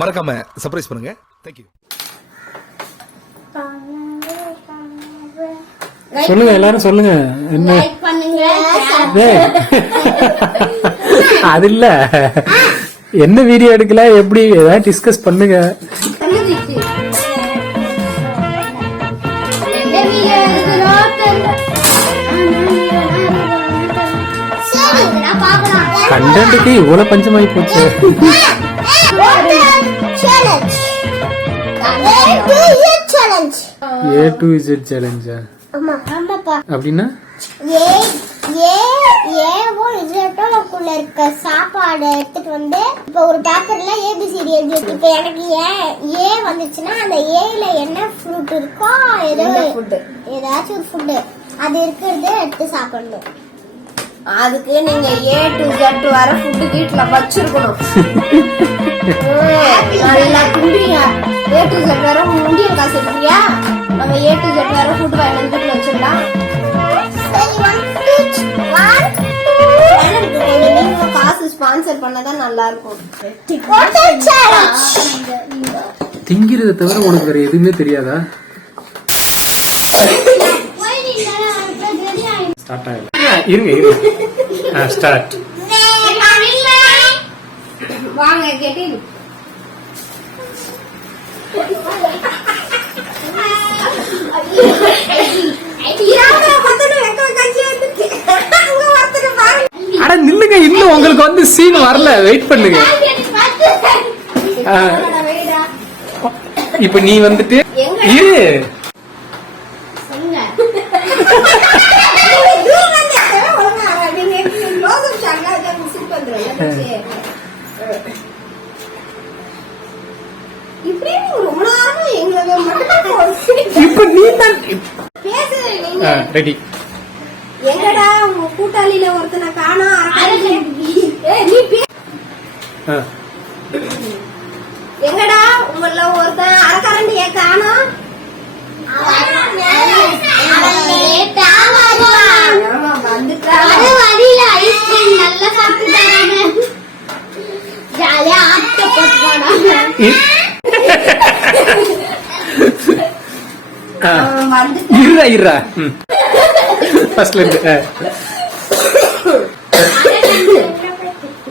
மறக்காம சர்ப்ரைஸ் பண்ணுங்க. தேங்க்யூ. சொல்லுங்க, எல்லாரும் சொல்லுங்க. என்ன அது இல்ல, என்ன வீடியோ எடுக்கல, எப்படி ஏதாவது டிஸ்கஸ் பண்ணுங்க. கண்டென்ட்டுக்கு இவ்வளவு பஞ்சமாயி போச்சு. A to Z சேலஞ்சா? அப்படின்னா சாப்பாடு எடுத்துட்டு வந்து இப்ப ஒரு பேப்பர்ல ஏபிசிடி எழுதி. இப்ப எனக்கு ஏ வந்துச்சுன்னா அந்த ஏல என்ன ஃப்ரூட் இருக்கோ ஏதாச்சும் ஒரு ஃபுட் அது இருக்கிறது எடுத்து சாப்பிடணும். அதுக்கு நீங்க A to Z வர ஃபுட் வீட்ல வச்சிருக்கணும். நல்லா குண்டியா A to Z வர முண்டிய காசு எடுக்கியா? நம்ம A to Z வர ஃபுட் வாங்கி வீட்ல வச்சிடலாம். காசு ஸ்பான்சர் பண்ணதான் நல்லா இருக்கும். திங்கிறத தவிர உனக்கு வேற எதுவுமே தெரியாதா? ஸ்டார்ட் ஆயிடும். இருங்க ஸ்டார்ட். வாங்க கேட்டி. அட நில்லுங்க, இன்னும் உங்களுக்கு வந்து சீன் வரல, வெயிட் பண்ணுங்க. இப்ப நீ வந்துட்டு இரு. இப்ப நீ தான் ரெடி. எங்கடா உங்க கூட்டாளியில ஒருத்தனை காணோம். எங்கடா உங்கள ஒருத்தன் அரக்கரண்டிய காணோம். இருடா ஃபர்ஸ்ட்ல இருந்து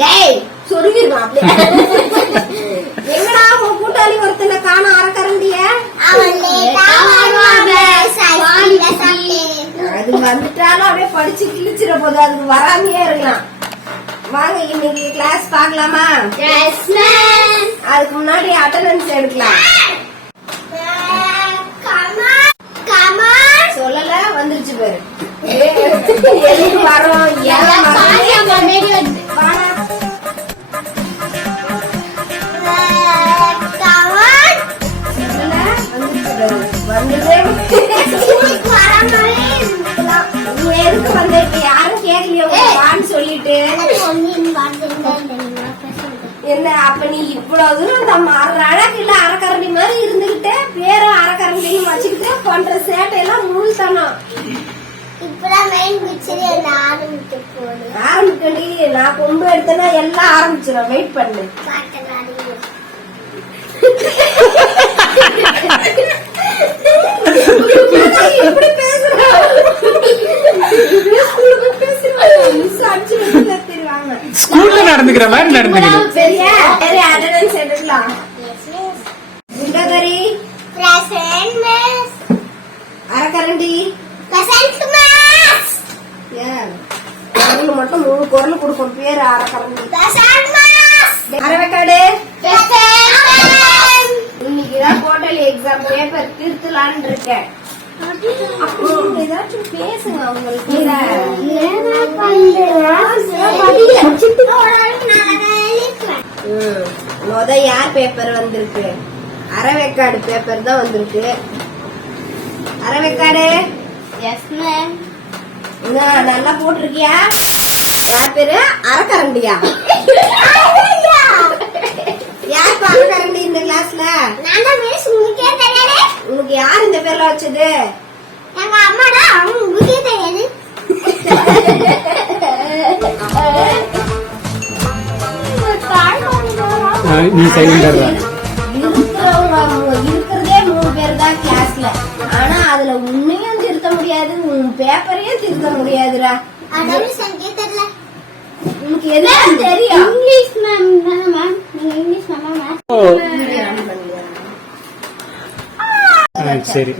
டேய் சொருகிடுவான். எங்கடா உன் கூட்டாளி ஒருத்தனை காணோம் அரக்கரண்டிய. அது வந்துட்டாலும் அப்படியே படிச்சு கிழிச்சிட போது, அதுக்கு வராமையே இருக்கலாம். வாங்க இன்னைக்கு கிளாஸ் பாக்கலாமா? அதுக்கு முன்னாடி அட்டெண்டன்ஸ் எடுக்கலாம். சொல்லல வந்துருச்சு பாரு. வரோம் எதுக்கு வந்திருக்கு யாரும் கேட்கலையோ வான்னு சொல்லிட்டு என்ன. அப்ப நீ இவ்வளவு தூரம் நம்ம அழகு இல்ல அரக்கரண்டி மாதிரி இருந்துகிட்டு பேரும் அரக்கரண்டின்னு வச்சுக்கிட்டு பண்ற சேட்டையெல்லாம் முழுத்தணும். ஆரம்பிக்கண்டி நான் கொண்டு எடுத்தேன்னா எல்லாம் ஆரம்பிச்சிடும். வெயிட் பண்ணு. எப்படி பேசுறேன் ஸ்கூல்ல நடந்துக்கிற மாதிரி நடந்துக்கணும். சரியா? சரி அட்டெண்டன்ஸ் எடுக்கலாம். Kundakari present miss. Arakkarandi present miss. குரல் மட்டும் 3 குரல் கொடுக்கும். பேர் Arakkarandi present miss. Aravakkadu present. இன்னைக்குதான் குவார்டர்லி எக்ஸாம் பேப்பர் திருத்தலான்னு இருக்கேன். ஏதாச்சும் பேசுங்க. அவங்களுக்கு யார் பேப்பர் வந்திருக்கு? அரவேக்காடு பேப்பர் தான் வந்திருக்கு. அரவேக்காடு நல்லா போட்டிருக்கியா? யார் பேரு? அரக்கரண்டியா? யார் அரக்கரண்டி இந்த கிளாஸ்ல? உனக்கு யார் இந்த பேர்ல வச்சது? எங்க அம்மாடா. உங்களுக்கே தெரியாது. நீ சைலண்டா பேப்பரையும் திருத்த முடியாதுடா. அதான் மிஸ் எனக்கே தெரியல. உனக்கு எல்லாம் தெரியும். இங்கிலீஷ் மேம் தானே மேம்? நீங்க இங்கிலீஷ் மேம்? ஓ சரி.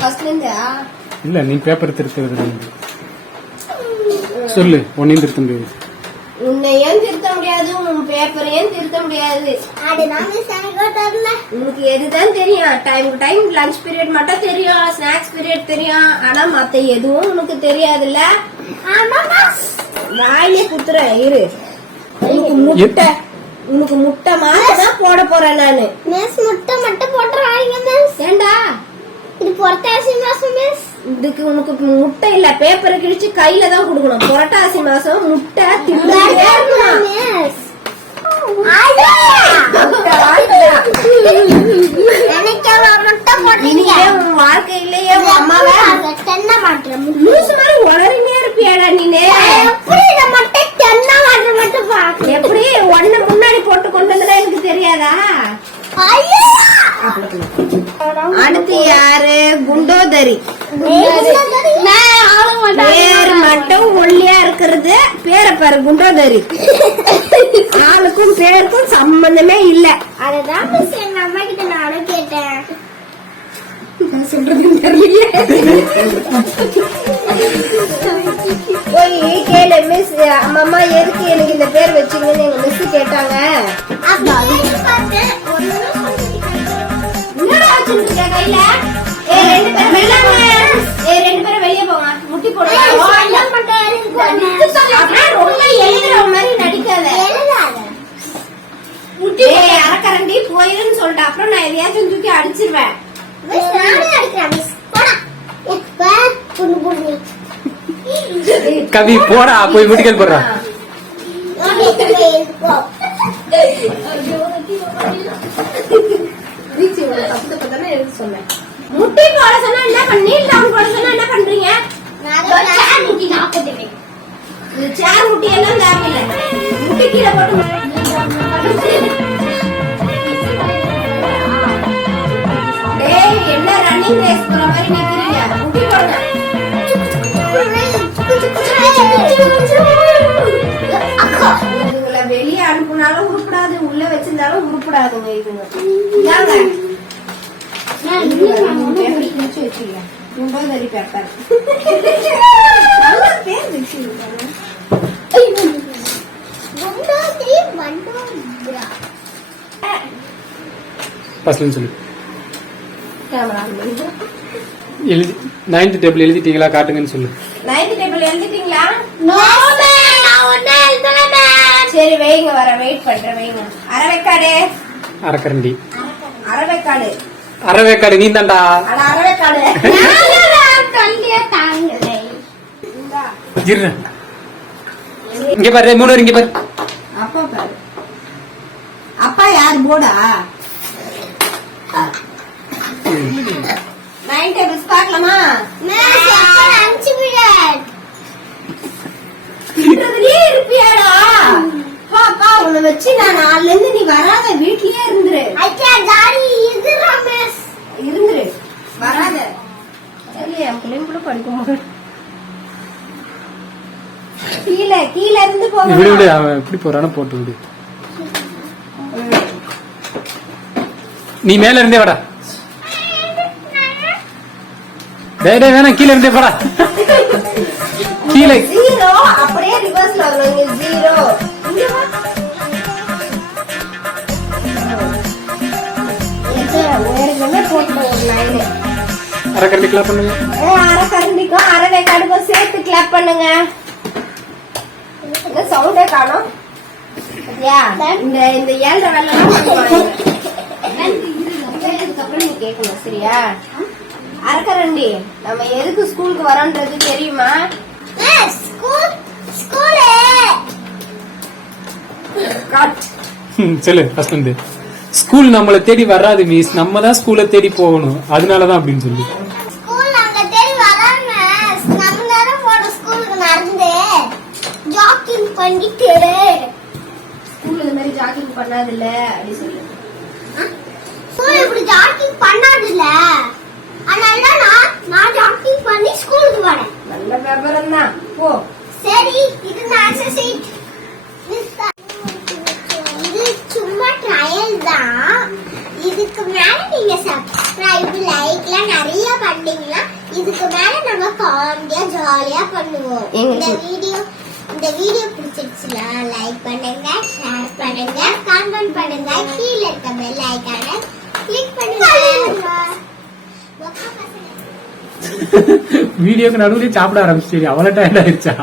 ஃபர்ஸ்ட்ல இருந்து இல்ல நீ பேப்பர் திருத்துறது சொல்லு. ஒன்னையும் திருத்த முடியாது. உன்னையும் திருத்த முடியாது, உன் பேப்பரையும் திருத்த முடியாது. அதுதான் மிஸ் எனக்கே தெரியல. உனக்கு எதுதான் தெரியும்? டைம் லஞ்ச் பீரியட் மட்டும் தெரியும், ஸ்நாக்ஸ் பீரியட் தெரியும். ஆனா மத்த எதுவும் உனக்கு தெரியாதுல்ல. ஆமா மிஸ். வாயிலே குத்துற இரு. உனக்கு முட்டை மாத்தான் போட போறேன் நானு. மிஸ் முட்டை மட்டும் போட்டுறாங்க மிஸ். ஏண்டா இது புரட்டாசி மாசம் மிஸ். இதுக்கு உனக்கு முட்டை இல்ல, பேப்பரை கிழிச்சு கையில தான் கொடுக்கணும். புரட்டாசி மாசம் முட்டை தின்னுட்டே இருக்கணும். மிஸ் இனிமே உன் வாழ்க்கையிலேயே உன் அம்மாவை தென்னை மாட்டேன் லூசு மாதிரி உளறினே இருப்பியாடா நீனே. எப்படி இதை மட்டும் தென்னை மாட்டேன் மட்டும் பாக்க எப்படி ஒண்ணு முன்னாடி போட்டு கொண்டு வந்தா எனக்கு தெரியாதா? அடுத்து யாரு? குண்டோதரி. பேர் மட்டும் ஒல்லியா இருக்கிறது, பேரை பாரு குண்டோதரி. ஆளுக்கும் பேருக்கும் சம்பந்தமே இல்ல. அதுதான் மிஸ் எங்க அம்மா கிட்ட நானும் கேட்டேன். சொல்றதுன்னு தெரியலையே. போய் கேளு மிஸ், அம்மா எதுக்கு எனக்கு இந்த பேர் வச்சீங்கன்னு எங்க மிஸ் கேட்டாங்க. என்னடா வச்சிருக்க கையில? ரெண்டு பேரும் வெளியே போங்க, முட்டி போடுங்க. ரொம்ப எழுதுற மாதிரி நடிக்காத. முட்டி அரக்கரண்டி போயிருன்னு சொல்லிட்டு அப்புறம் நான் எதையாச்சும் தூக்கி அடிச்சிருவேன். கவி போடா போய் முட்டிக்கல் போடுறா. முட்டி போட சொன்னா என்ன பண்ணி, டவுன் போட சொன்னா என்ன பண்றீங்க? சேர் முட்டி எல்லாம் தேவையில்லை, முட்டி கீழே போட்டு. டேய் என்ன ரன்னிங் ரேஸ் போற மாதிரி நிக்கிறீங்க? முட்டி போடுங்க. இதுங்களை வெளியே அனுப்புனாலும் உருப்படாது, உள்ள வச்சிருந்தாலும் உருப்படாதுங்க. இதுங்க குண்டோதரி பேப்பர் பேர் வச்சிருக்காங்க. ஃபர்ஸ்ட்ல சொல்லு. எழுதி 9th டேபிள் எழுதிட்டீங்களா காட்டுங்கன்னு சொல்லு. 9th table எழுதிட்டீங்களா? சரி வைங்க, வர வெயிட் பண்றேன். வைங்க. அரவேக்காடு. அரக்கரண்டி. அரவேக்காடு. அரவேக்காடு நீ தான்டா. அரவேக்காடு. இங்க பாரு, 3 இங்க பாரு. அப்பா பாரு. அப்பா யார்? போடா. 9 டேபிள்ஸ் பார்க்கலாமா? தின்றதுலயே இருப்பியாடா? பாப்பா உன்னை வச்சு நான் நாள்ல இருந்து நீ வராத, வீட்லயே இருந்துரு. இருந்துரு, வராத. சரி என் பிள்ளைங்க கூட படிக்கும்போது கீழே இருந்து போக. விடு விடு, அவன் எப்படி போறானோ போட்டு விடு. நீ மேல இருந்தே வாடா. டேய் டேய் வேணா, கீழே இருந்தே போடா. கீழே 0 அப்படியே ரிவர்ஸ்ல வரணும். இங்க 0. இங்க வா. ஒரேமே போட்டு ஒரு லைன். அரக்கரண்டி கிளாப் பண்ணுங்க. அரக்கரண்டிக்கும் அரவேக்காடுக்கும் சேர்த்து கிளாப் பண்ணுங்க. இந்த சவுண்டே காணோம். யா இந்த 7 வெள்ளம் இதுக்கப்புறம் நீ கேட்கணும் சரியா? அரக்கரண்டி நம்ம எதுக்கு ஸ்கூலுக்கு வரோன்றது தெரியுமா? சொல்லு ஃபர்ஸ்ட் வந்து. ஸ்கூல் நம்மளை தேடி வராது மிஸ், நம்ம தான் ஸ்கூலை தேடி போகணும். அதனாலதான் அப்படின்னு சொல்லி பண்ணிட்டு ஸ்கூல்ல இந்த மாதிரி ஜாக்கிங் பண்ணாது இல்ல அப்படி சொல்லு. இப்படி ஜாக்கிங் பண்ணாது இல்ல, அதனால நான் ஜாக்கிங் பண்ணி ஸ்கூலுக்கு வரேன். நல்ல விவரம் தான் போ. சரி இது நான் சீட் இது சும்மா ட்ரையல் தான். இதுக்கு மேல நீங்க சப்ஸ்கிரைப் லைக்லாம் நிறைய பண்ணீங்கன்னா இதுக்கு மேல நம்ம காமெடியா ஜாலியா பண்ணுவோம். இந்த வீடியோ பிடிச்சிருச்சுன்னா லைக் பண்ணுங்க, ஷேர் பண்ணுங்க, கமெண்ட் பண்ணுங்க, கீழ இருக்க பெல் ஐகானை கிளிக் பண்ணுங்க. வீடியோக்கு நடுவுலயே சாப்பிட ஆரம்பிச்சிட்டீங்க, அவ்வளவு டயர்ட் ஆயிடுச்சா?